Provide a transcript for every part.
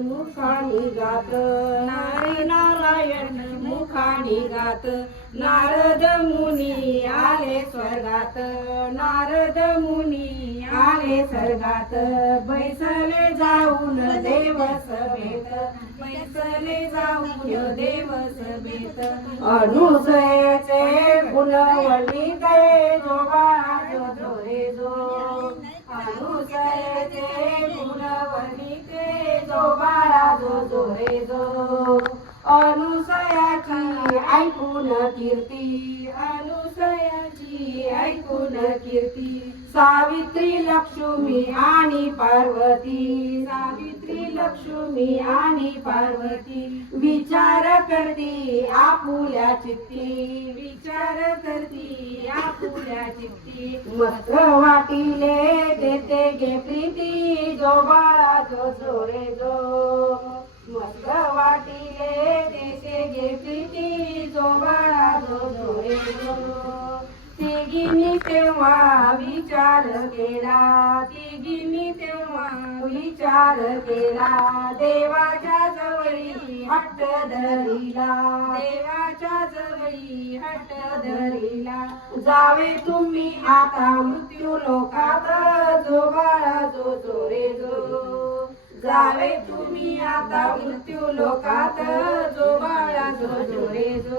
मुखानी गात नारी नारायण मुखानी गात नारद मुनी आले स्वर्गात नारद मुनी आले स्वर्गात बैसले जाऊन देव सभेत बैसले जाऊन देव सभेत अनुसयाचे गुणवली गये जोबा जो रे जो अनुसयाचे गुणवली ते जो बाळा जो रे जो अनुसयाची ऐकून कीर्ती अनुसयाची ऐकून कीर्ती सावित्री लक्ष्मी आणि पार्वती सावित्री लक्ष्मी आणि पार्वती विचार करती आपुल्या चित्ती विचार करती आपुल्या चित्ती मस्त वाटिले देते गे प्रीती जो बाळा जो रे जो मस्त वाटिले देते गे प्रीती जो बाळा जो रे जो तिघींनी तेव्हा विचार केला तिघींनी तेव्हा विचार केला देवाच्या जवळी हट्ट धरिला देवाच्या जवळी हट्ट धरिला जावे तुम्ही आता मृत्यू लोकात जो बाळा जो रे जो जावे तुम्ही आता मृत्यू लोकात जो बाळा जो रे जो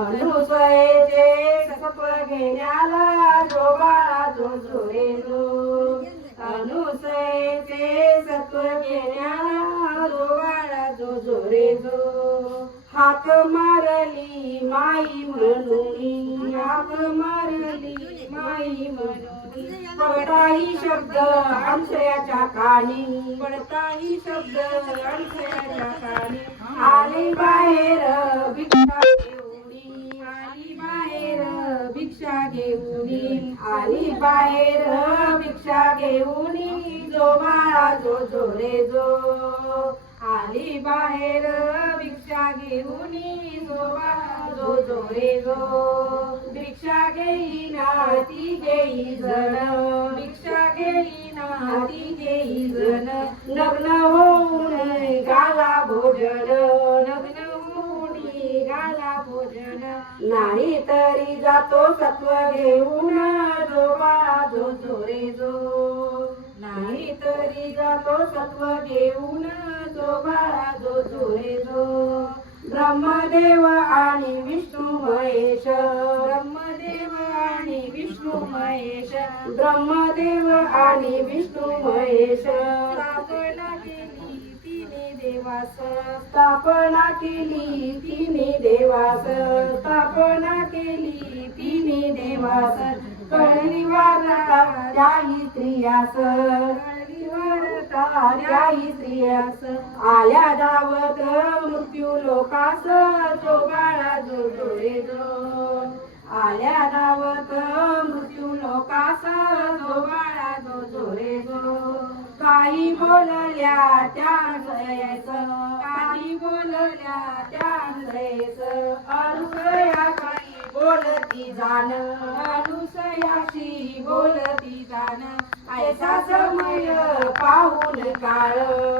अनुसयेचे सत्व घेण्याला जो बाळा जो रे जो अनुसयेचे सत्व घेण्याला जो बाळा जो रे जो हाक मारली माई म्हणून हाक मारली माई म्हणून पडताही शब्द अणसयाच्या कानी पडताही शब्द अणसयाच्या कानी आली बाहेर भिक्षा घेऊनी आली बाहेर भिक्षा घेऊनी आली बाहेर भिक्षा घेऊनी जो बाळा जो रे जो आली बाहेर भिक्षा घेऊनी जो बाळा जो रे जो भिक्षा घेईना ती घेई जण भिक्षा घेईना ती घेई जण लग्न होऊन गाला भोजन लग्न होऊन गाला भोजन नाही तरी जातो सत्व घेऊन जो बाळा जो रे जो नाही तरी जातो सत्व घेऊन जो बाळा जो रे जो ब्रह्मदेव आणि विष्णू महेश ब्रह्मदेव आणि विष्णू महेश ब्रह्मदेव आणि विष्णू महेश स्थापना केली तिने देवास स्थापना केली तिने देवास स्थापना केली तिने देवास कळीवारता त्याही स्त्रियास कळीवारता त्याही स्त्रियास आल्या धावत मृत्यू लोकास जो बाळा जो रे जो आल्या धावत मृत्यू लोकास जो बाळा जो रे जो काही बोलल्या त्या काही बोलल्या त्या अनुसया काही बोलती जाण अनुसयाशी बोलती जाण ऐसा समय पाहून काळ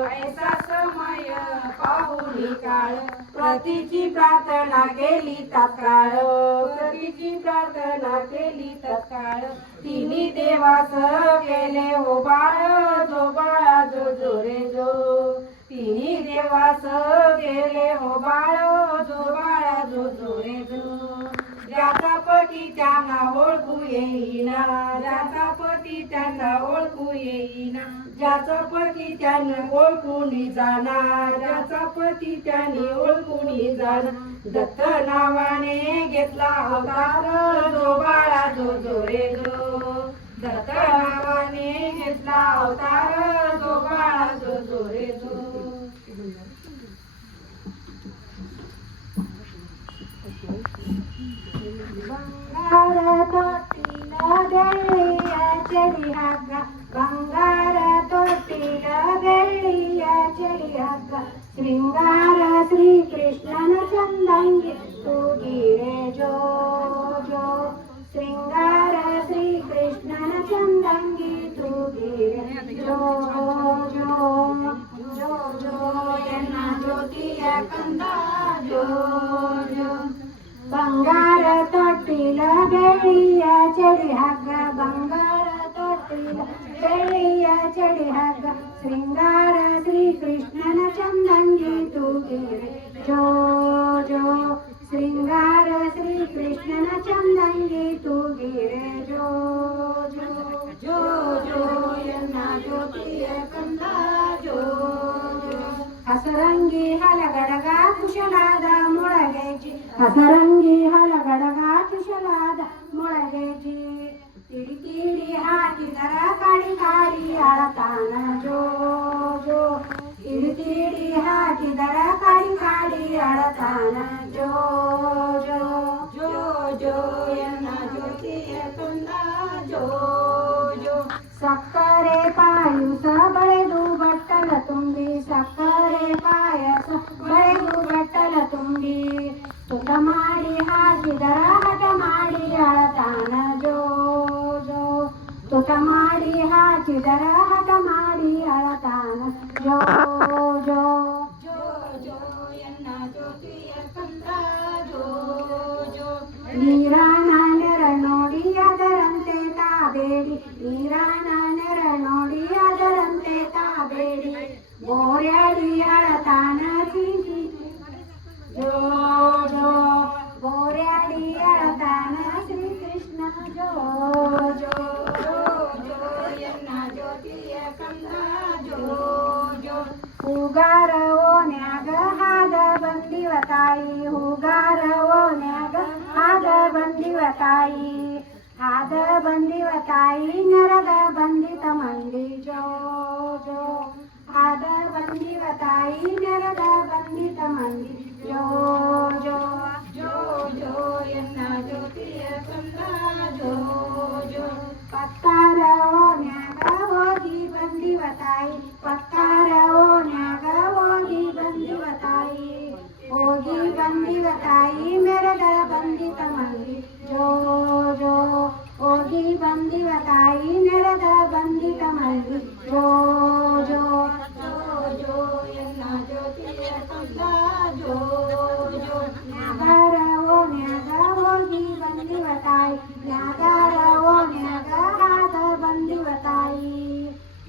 ऐसा समय पाहून काळ प्रतीची प्रार्थना केली तत्काळ प्रतीची प्रार्थना केली तत्काळ तिन्ही देवास केले हो बाळ जो बाळा जो रे जो तिन्ही देवास केले हो बाळ जो बाळा जो रे जो ज्याचा पती त्यांना ओळखू येईना ज्याचा पती त्यांना ओळखू येईना ज्याचा पती त्यांना ओळखून जाणार ज्याचा पती त्यांनी ओळखून जाणार दत्त नावाने घेतला अवतार जो बाळा जो रे जो दत्त नावाने घेतला अवतार जो बाळा जो रे जो ಬಂಗಾರ ತೊಟ್ಟಿಲ ಬೆಳ್ಳಿಯ ಚಳಿಯಕ್ಕ ಶೃಂಗಾರ ಶ್ರೀಕೃಷ್ಣನ ಚಂದಂಗಿ ತೂಗಿರೆ ಜೋ ಜೋ ಶೃಂಗಾರ ಶ್ರೀಕೃಷ್ಣನ ಚಂದಂಗಿ ತೂಗಿರೆ ಜೋ ಜೋ ಜೋ ಜೋ कंदा जो जो ಬಂಗಾರ ತೊಟ್ಟಿಲ ಬೆಳ್ಳಿಯ ಚಡಿ ಹಗ್ಗ ಬಂಗಾರ ತೊಟ್ಟಿಲ ಬೆಳ್ಳಿಯ ಚಡಿ ಹಗ್ಗ ಶೃಂಗಾರ ಶ್ರೀಕೃಷ್ಣನ ಚಂದಂಗಿ ತೂಗಿರೆ ಜೋ ಜೋ ಶೃಂಗಾರ ಶ್ರೀಕೃಷ್ಣನ ಚಂದಂಗಿ ತೂಗಿರೆ ಜೋ ಜೋ ಜೋ ಜೋ ಎನ್ನ ಜ್ಯೋತಿಯ ಕಂದ ಜೋ ಹಸರಂಗಿ ಹಲಗಡಗ ಕುಶಲಾದ ಮೊಳಗೆಜಿ ಹಸರಂಗಿ ಹಲಗಡಗ ಕುಶಲಾದ ಮೊಳಗೆಜಿ ತಿಡಿ ತಿಡಿ ಹಾಕಿದರ ಕಾಡಿ ಕಾಡಿ ಅಳತಾನ ಜೋ ಜೋ ತಿಡಿ ತಿಡಿ ಹಾಕಿದರ ಕಾಡಿ ಕಾಡಿ ಅಳತಾನ ಜೋ ಜೋ ಜೋ ಜೋ ಎನ್ನ ಜ್ಯೋತಿಯ ಕಂದ ಜೋ ಜೋ ಸಕ್ಕರೆ ಪಾಯುಸ ಬಳೆದು ಬಟ್ಟಲ ತುಂಬಿ ಸಕ್ಕರೆ ಪಾಯಸ ಬಳೆದು ಬಟ್ಟಲ ತುಂಬಿ ತುತ ಮಾಡಿ ಹಾಕಿದರ ಹಠ ಮಾಡಿ ಅಳತಾನ ಜೋ ಜೋ ತುತ ಮಾಡಿ ಹಾಕಿದರ ಹಠ ಮಾಡಿ ಅಳತಾನ ಜೋ ಜೋ ಜೋ ಜೋ ಎನ್ನ ಜ್ಯೋತಿಯ ಕಂದ ಜೋ ಜೋ ನೀರಾಣ ನೆರ ನೋಡಿ ಅದರಂತೆ ತಾಬೇಡಿ ನೀರಾಣ ನೆರ ನೋಡಿ ಅದರಂತೆ ತಾಬೇಡಿ ಬೋರ್ಯಾಡಿ ಅಳತಾನ ಸಿಹಿ ಜೋ ಜೋ ಬೋರ್ಯಾಡಿ ಅಳತಾನ ಶ್ರೀಕೃಷ್ಣ ಜೋ ಜೋ ಜೋ ಜೋ ಎನ್ನ ಜ್ಯೋತಿಯ ಕಂದ ಜೋ ಜೋ ಹೂಗಾರ ಓನ್ಯಾಗ ಹಾದ ಬಂದಿವ ತಾಯಿ ಹೂಗಾರ ಓನ್ಯಾಗ ಹಾದ ಬಂದಿವ ತಾಯಿ ಹಾದ ಬಂದಿವ ತಾಯಿ ನೆರದ ಬಂದಿತ ಮಂದಿ ಜೋ ಜೋ ಹಾದ ಬಂದಿವ ತಾಯಿ ನೆರದ ಬಂದಿತ ಮಂದಿ ಜೋ ಜೋ ಜೋ ಜೋ ಎನ್ನ ಜ್ಯೋತಿಯ ಕಂದ ಜೋ ಜೋ ಪತ್ತಾರ ಓನ್ಯಾಗ ಹೋಗಿ ಬಂದಿವ ತಾಯಿ ಪತ್ತಾರ ಓನ್ಯಾಗ ಹೋಗಿ ಬಂದಿವ ತಾಯಿ ಹೋಗಿ ಬಂದಿವ ತಾಯಿ ಮೆರದ ಬಂದಿತ ಮಂದಿ ಜೋ ಜೋ ಹೋಗಿ ಬಂದಿವ ತಾಯಿ ನೆರದ ಬಂದಿತ ಮಂದಿ ಜೋ ಜೋ ಜೋ ಜೋ ಎನ್ನ ಜ್ಯೋತಿಯ ಕಂದ ಜೋ ಜೋ ನ್ಯಾಗಾರ ಓನ್ಯಾಗ ಹೋಗಿ ಬಂದಿವ ತಾಯಿ ನ್ಯಾಗಾರ ಓನ್ಯಾಗ ಹಾದ ಬಂದಿವ ತಾಯಿ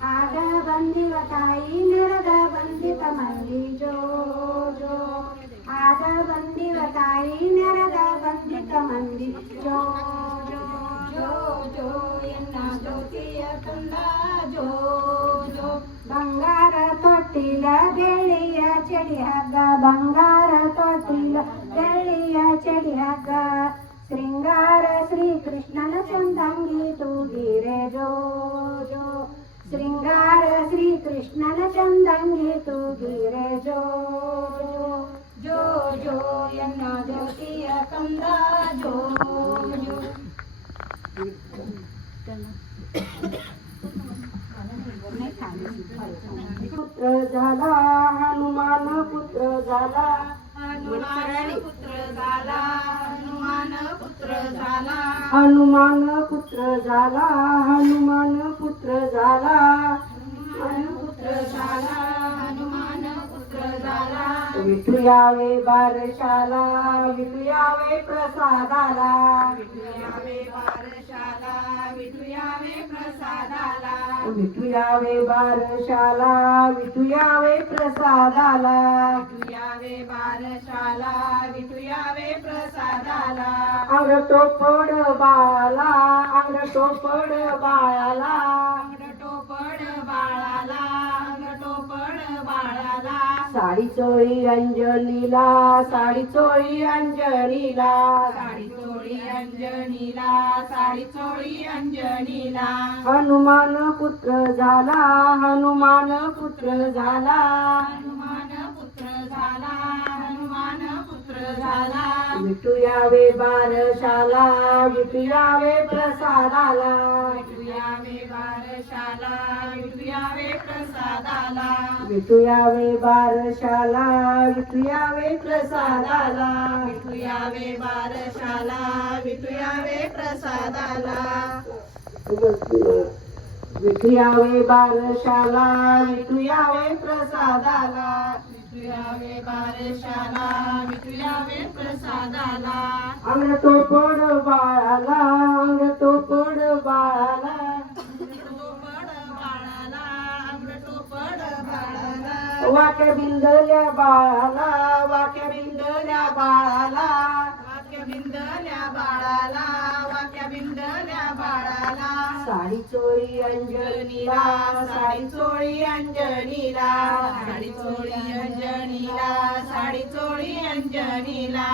ಹಾದ ಬಂದಿವ ತಾಯಿ ನೆರದ ಬಂದಿತ ಮಂದಿ ಜೋ ಜೋ ಹಾದ ಬಂದಿವ ತಾಯಿ ನೆರದ ಬಂದಿತ ಮಂದಿ ಜೋ ಜೋ ಜೋ ಜೋ ಎನ್ನ ಜ್ಯೋತಿಯ ಕಂದ ಜೋ ಜೋ ಬಂಗಾರ ತೊಟ್ಟಿಲ ಬೆಳ್ಳಿಯ ಚಡಿ ಹಗ್ಗ ಬಂಗಾರ ತೊಟ್ಟಿಲ ಬೆಳ್ಳಿಯ ಚಡಿ ಹಗ್ಗ ಶೃಂಗಾರ ಶ್ರೀಕೃಷ್ಣನ ಚಂದಂಗಿ ತೂಗಿರೆ ಜೋ ಜೋ ಶೃಂಗಾರ ಶ್ರೀಕೃಷ್ಣನ ಚಂದಂಗಿ ತೂಗಿರೆ ಜೋ ಜೋ ಜೋ ಎನ್ನ ಜ್ಯೋತಿಯ ಕಂದ ಜೋ ಜೋ पुत्र झाला हनुमान पुत्र झाला हनुमान पुत्र झाला हनुमान पुत्र झाला हनुमान पुत्र झाला हनुमान पुत्र झाला हनुमान पुत्र झाला हनुमान पुत्र झाला विठू यावे बारशाला विठू यावे प्रसादाला विठू यावे बारशाला विठू यावे प्रसादाला विठू यावे बारशाला विठू यावे प्रसादाला विठू यावे बारशाला विठू यावे प्रसादाला अंग टोपड बाळाला अंग टोपड बाळाला अंग टोपड बाळाला अंग टोपड बाळाला साडी चोळी अंजनीला साडी चोळी अंजनीला साडी चोळी अंजनीला साडी चोळी अंजनीला हनुमान पुत्र झाला हनुमान पुत्र झाला हनुमान पुत्र झाला हनुमान पुत्र झाला विठू यावे बारशाला विठू यावे प्रसादाला विठू यावे बारशाला विठू यावे प्रसादाला विठू यावे बारशाला विठू यावे प्रसादाला विठू यावे बारशाला विठू यावे प्रसादाला विठू यावे बारशाला, विठू यावे प्रसादाला, विठू यावे बारशाला, विठू यावे प्रसादाला. अंग टोपड बाळाला, अंग टोपड बाळाला, टोपड बाळाला, अंग टोपड बाळाला. वाक्या बिंदल्या बाळाला, वाक्या बिंदल्या बाळाला, वाक्य बिंदल्या बाळाला, वाक्य बिंदल्या बाळाला. साडी चोळी अंजनीला, साडी चोळी अंजनीला, साडी चोळी अंजनीला, साडी चोळी अंजनीला.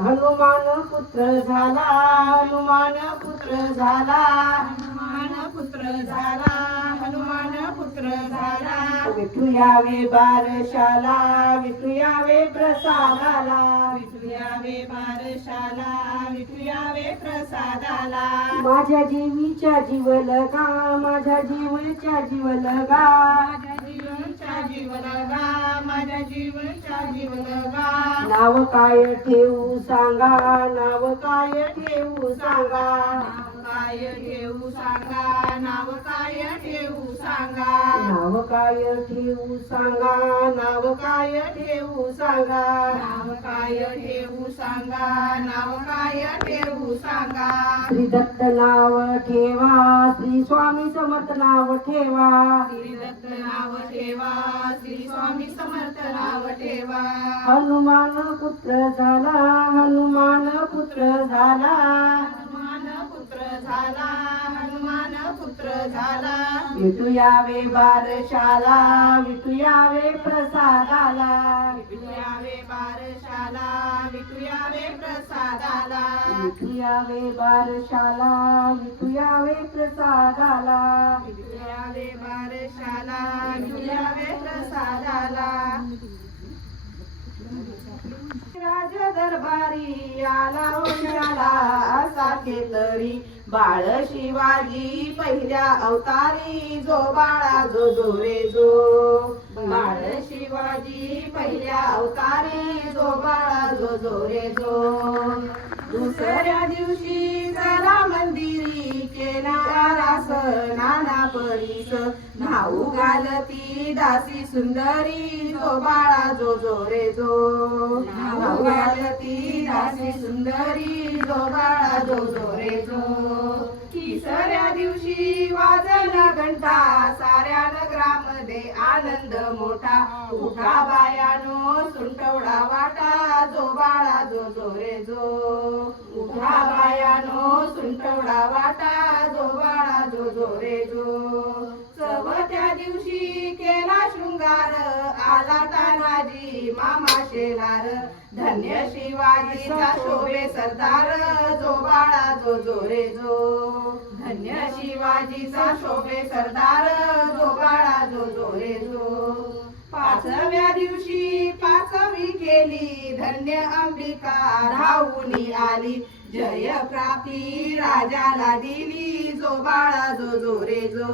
हनुमान पुत्र झाला, हनुमान पुत्र झाला, हनुमान पुत्र झाला, हनुमान पुत्र झाला. विठू यावे बारशाला, विठू यावे प्रसादाला, विठू यावे बारशाला, विठू यावे प्रसादाला. माझ्या जीवीच्या जीवलगा, माझ्या जीवच्या जीवलगा, माझ्या जीवनच्या जीवलगा, माझ्या जीवनच्या जीवलगा. नाव काय ठेवू सांगा, नाव काय ठेवू सांगा, नाव काय ठेवू सांगा, नाव काय ठेवू सांगा. नाव काय ठेवू सांगा, नाव काय ठेवू सांगा. नाव काय ठेवू सांगा, नाव काय ठेवू सांगा. श्री दत्त नाव ठेवा, श्री स्वामी समर्थ नाव ठेवा, श्री दत्त नाव ठेवा, श्री स्वामी समर्थ नाव ठेवा. हनुमान पुत्र झाला, हनुमान पुत्र झाला, हनुमान पुत्र झाला, हनुमान पुत्र झाला. विठू यावे बारशाला, विठू यावे प्रसादाला, विठू यावे बारशाला, विठू यावे प्रसादाला. विठू यावे बारशाला, विठू यावे प्रसादाला. विठू यावे बारशाला, विठू यावे प्रसादाला. राज दरबारी आला होण्याला असा केतरी, बाळ शिवाजी पहिल्या अवतारी, जो बाळा जो जो रे जो. बाळ शिवाजी पहिल्या अवतारी, जो बाळा जो जो रे जो. दुसऱ्या दिवशी चला मंदिरी, केला रास नाना परीस, नाऊ घालती दासी सुंदरी, जो बाळा जो जो रे जो. नाऊ घालती दासी सुंदरी, जो बाळा जो जो रे जो. तिसऱ्या दिवशी वाजला घंटा, साऱ्या नगरामध्ये आनंद मोठा, उठा बायानो सुंटवडा वाटा, जो बाळा जो जो रे जो. उठा बायानो सुंटवडा वाटा, जो बाळा जो जो रे जो. चवथ्या दिवशी केला शृंगार, आला तानाजी मामा शेलार, धन्य शिवाजीचा शोभे सरदार, जो बाळा जो जो रे जो. धन्य शिवाजीचा शोभे सरदार, जो बाळा जो जो रे जो. पाचव्या दिवशी पाचवी केली, धन्य अंबिका धावून आली, जय प्राप्ती राजाला दिली, जो बाळा जो जो रे जो.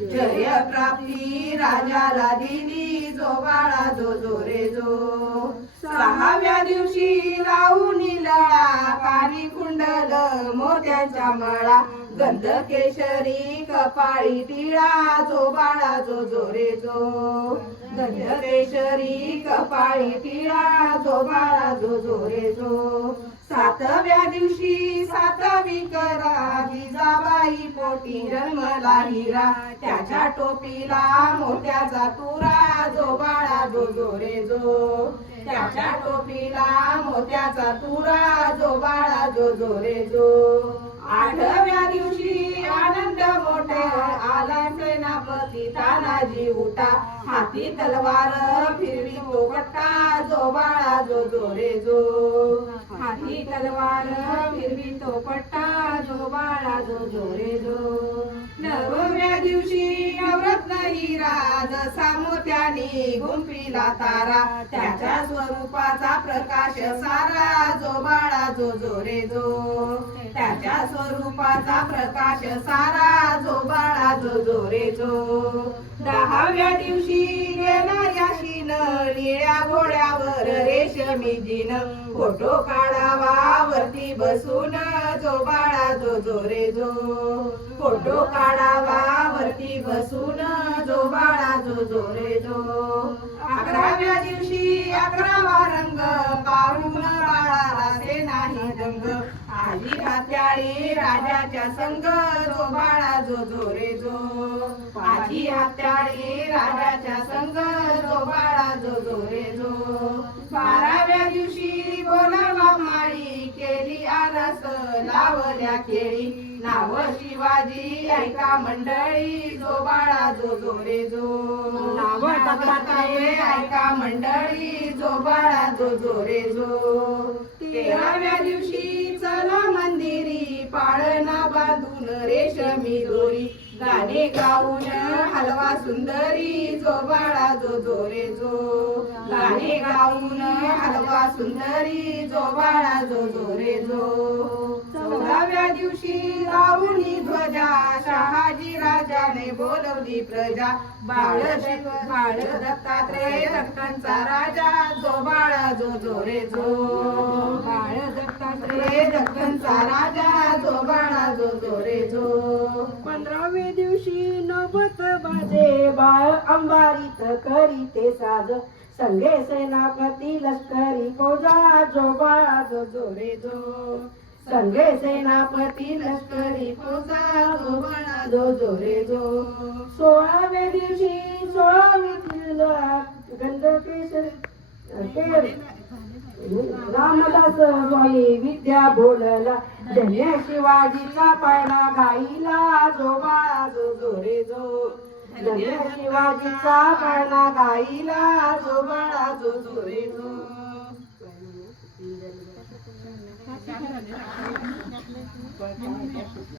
जय प्राप्ती राजाला दिली, जो बाळा जो जो रे जो. सहाव्या दिवशी लावून लळा, कानी कुंडल मोत्याचा मळा, गंध केशरी कपाळी टिळा, जो बाळा जो जो रे जो. गंध केशरी कपाळी टिळा, जो बाळा जो जो रे जो. सातव्या दिवशी सातवी करा, जिजाबाई पोटी जन्मला हिरा, त्याच्या टोपीला मोत्याचा तुरा, जो बाळा जो जो रे जो. त्याच्या टोपीला मोत्याचा तुरा, जो बाळा जो जो रे जो. आठव्या दिवशी आनंद मोठा, आला सेनापती तानाजी उठा, हाती तलवार फिरवी तो कट्टा, जो बाळा जो जो रे जो. हाती तलवार फिरवी तो पट्टा, जो बाळा जो जो रे जो. नवव्या दिवशी नवरत्न हिरा, जसा मोत्याने गुंफिला तारा, त्याच्या स्वरूपाचा प्रकाश सारा, जो बाळा जो जो रे जो. त्याच्या स्वरूपाचा प्रकाश सारा, जो बाळा जो जो रे जो. दहाव्या दिवशी गेला याशीन, निळ्या घोड्यावर रेश रेशमी जीन फोटो काढावा वरती बसून जो बाळा जो जो रे जो फोटो काढावा वरती बसून जो बाळा जो जो रे जो 11व्या दिवशी 11वा रंग पाहून बाळाला से नाही दंग आली हात्याळी राजाच्या संग जो बाळा जो जो रे जो आजी हात्याळी राजाच्या संग जो बाळा जो जो रे जो 12व्या दिवशी बोलावा माळी केली आरस लावल्या केळी नाव शिवाजी ऐका मंडळी जो बाळा जो जो रे जो नाव दत्तात्रय ऐका मंडळी जो बाळा जो जो रे जो 13व्या दिवशी चला मंदिरी पाळणा बांधून रेशमी दोरी गाणे गाऊन हलवा सुंदरी जो बाळा जो जो रे जो गाणे गाऊन हलवा सुंदरी जो बाळा जो जो रे जो 14व्या दिवशी लावणी ध्वजा शहाजी राजाने बोलवली प्रजा बाळ दत्तात्रय दत्तांचा राजा जो बाळा जो जो रे जो बाळ दत्तात्रय दत्तांचा राजा जो बाळा जो जो रे जो 15व्या दिवशी नवत बाजे बाळ अंबारीत करीते साज संगे सेनापती लष्करी फौजा जो बाळा जो जो रे जो संगे सेनापती लष्करी फौजा जो बाळा जो जो रे जो 16व्या दिवशी 16वी गंधकेशर रामदास स्वामी विद्या बोलला धन्य शिवाजीचा पाळणा गाईला जो बाळा जो जो रे जो धन्य शिवाजीचा पाळणा गाईला जो बाळा जो जो रे जो